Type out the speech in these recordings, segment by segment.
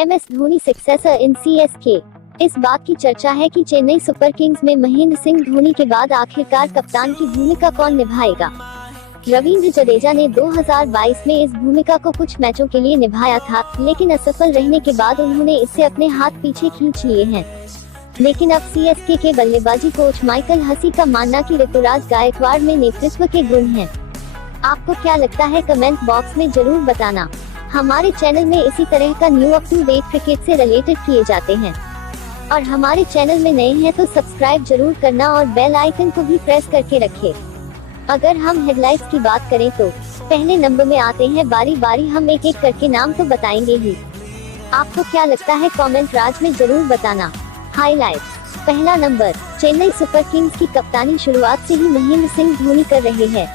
MS Dhoni successor इन CSK। इस बात की चर्चा है कि चेन्नई सुपर किंग्स में महेंद्र सिंह धोनी के बाद आखिरकार कप्तान की भूमिका कौन निभाएगा। रवींद्र जडेजा ने 2022 में इस भूमिका को कुछ मैचों के लिए निभाया था, लेकिन असफल रहने के बाद उन्होंने इससे अपने हाथ पीछे खींच लिए हैं। लेकिन अब CSK के बल्लेबाजी कोच माइकल हसी का मानना कि ऋतुराज गायकवाड़ में नेतृत्व के गुण हैं। आपको क्या लगता है, कमेंट बॉक्स में जरूर बताना। हमारे चैनल में इसी तरह का new up to date cricket से रिलेटेड किए जाते हैं, और हमारे चैनल में नए हैं तो सब्सक्राइब जरूर करना और बेल आइकन को भी प्रेस करके रखें। अगर हम हेडलाइंस की बात करें तो पहले नंबर में आते हैं, बारी बारी हम एक एक करके नाम तो बताएंगे ही। आपको क्या लगता है, कमेंट राज में जरूर बताना। हाइलाइट्स। पहला नंबर, चेन्नई सुपर किंग्स की कप्तानी शुरुआत से ही महेंद्र सिंह धोनी कर रहे हैं।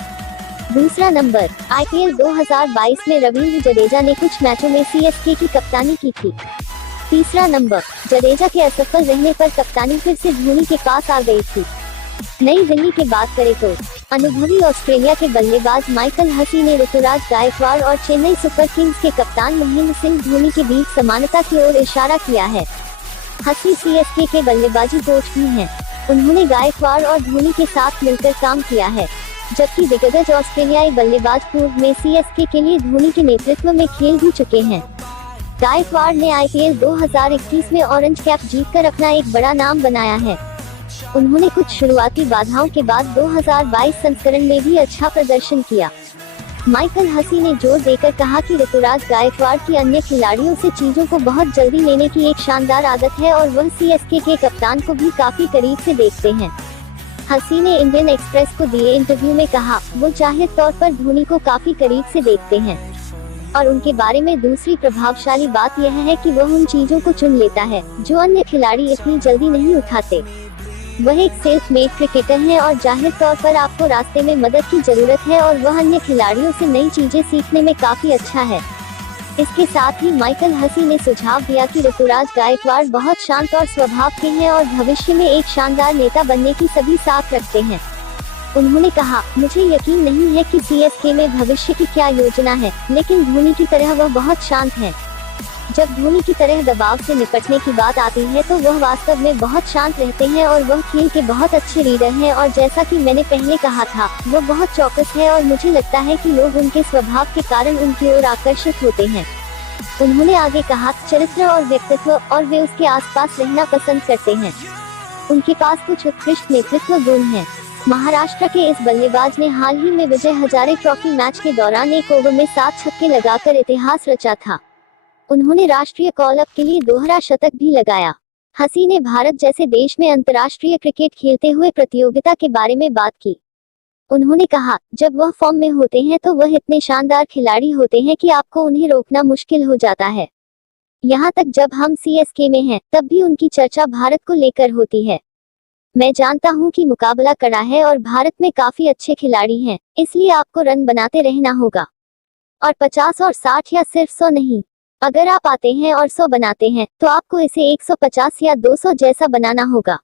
दूसरा नंबर, IPL 2022 में रवींद्र जडेजा ने कुछ मैचों में CSK की कप्तानी की थी। तीसरा नंबर, जडेजा के असफल रहने पर कप्तानी फिर से धोनी के पास आ गई थी। नई दिल्ली की बात करें तो अनुभवी ऑस्ट्रेलिया के बल्लेबाज माइकल हसी ने ऋतुराज गायकवाड़ और चेन्नई सुपर किंग्स के कप्तान महेंद्र सिंह धोनी के बीच समानता की ओर इशारा किया है। हसी CSK के बल्लेबाजी कोच भी हैं। उन्होंने गायकवाड़ और धोनी के साथ मिलकर काम किया है, जबकि दिग्गज ऑस्ट्रेलियाई बल्लेबाज पूर्व में CSK के लिए धोनी के नेतृत्व में खेल भी चुके हैं। गायकवाड़ ने IPL 2021 में ऑरेंज कैप जीतकर अपना एक बड़ा नाम बनाया है। उन्होंने कुछ शुरुआती बाधाओं के बाद 2022 संस्करण में भी अच्छा प्रदर्शन किया। माइकल हसी ने जोर देकर कहा कि ऋतुराज गायकवाड़ की अन्य खिलाड़ियों से चीजों को बहुत जल्दी लेने की एक शानदार आदत है और वह CSK के कप्तान को भी काफी करीब से देखते हैं। हसी ने इंडियन एक्सप्रेस को दिए इंटरव्यू में कहा, वो जाहिर तौर पर धोनी को काफी करीब से देखते हैं, और उनके बारे में दूसरी प्रभावशाली बात यह है कि वह उन चीजों को चुन लेता है जो अन्य खिलाड़ी इतनी जल्दी नहीं उठाते। वह एक सेल्फ मेड क्रिकेटर है और जाहिर तौर पर आपको रास्ते में मदद की जरूरत है, और वह अन्य खिलाड़ियों से नई चीजें सीखने में काफी अच्छा है। इसके साथ ही माइकल हसी ने सुझाव दिया कि ऋतुराज गायकवाड़ बहुत शांत और स्वभाव के हैं और भविष्य में एक शानदार नेता बनने की सभी साथ रखते हैं। उन्होंने कहा, मुझे यकीन नहीं है कि CSK में भविष्य की क्या योजना है, लेकिन धोनी की तरह वह बहुत शांत है। जब धोनी की तरह दबाव से निपटने की बात आती है तो वह वास्तव में बहुत शांत रहते हैं और वह खेल के बहुत अच्छे लीडर हैं, और जैसा कि मैंने पहले कहा था, वह बहुत चौकस है और मुझे लगता है कि लोग उनके स्वभाव के कारण उनकी ओर आकर्षित होते हैं। उन्होंने आगे कहा, चरित्र और व्यक्तित्व, और वे उसके आसपास रहना पसंद करते हैं। उनके पास कुछ उत्कृष्ट नेतृत्व गुण हैं। महाराष्ट्र के इस बल्लेबाज ने हाल ही में विजय हजारे ट्रॉफी मैच के दौरान एक ओवर में 7 छक्के लगाकर इतिहास रचा था। उन्होंने राष्ट्रीय कॉल अप के लिए दोहरा शतक भी लगाया। हसी ने भारत जैसे देश में अंतर्राष्ट्रीय क्रिकेट खेलते हुए प्रतियोगिता के बारे में बात की। उन्होंने कहा, जब वह फॉर्म में होते हैं तो वह इतने शानदार खिलाड़ी होते हैं कि आपको उन्हें रोकना मुश्किल हो जाता है। यहाँ तक जब हम CSK में हैं, तब भी उनकी चर्चा भारत को लेकर होती है। मैं जानता हूँ कि मुकाबला कड़ा है और भारत में काफी अच्छे खिलाड़ी हैं, इसलिए आपको रन बनाते रहना होगा, और 50 और 60 या सिर्फ 100 नहीं। अगर आप आते हैं और 100 बनाते हैं तो आपको इसे 150 या 200 जैसा बनाना होगा।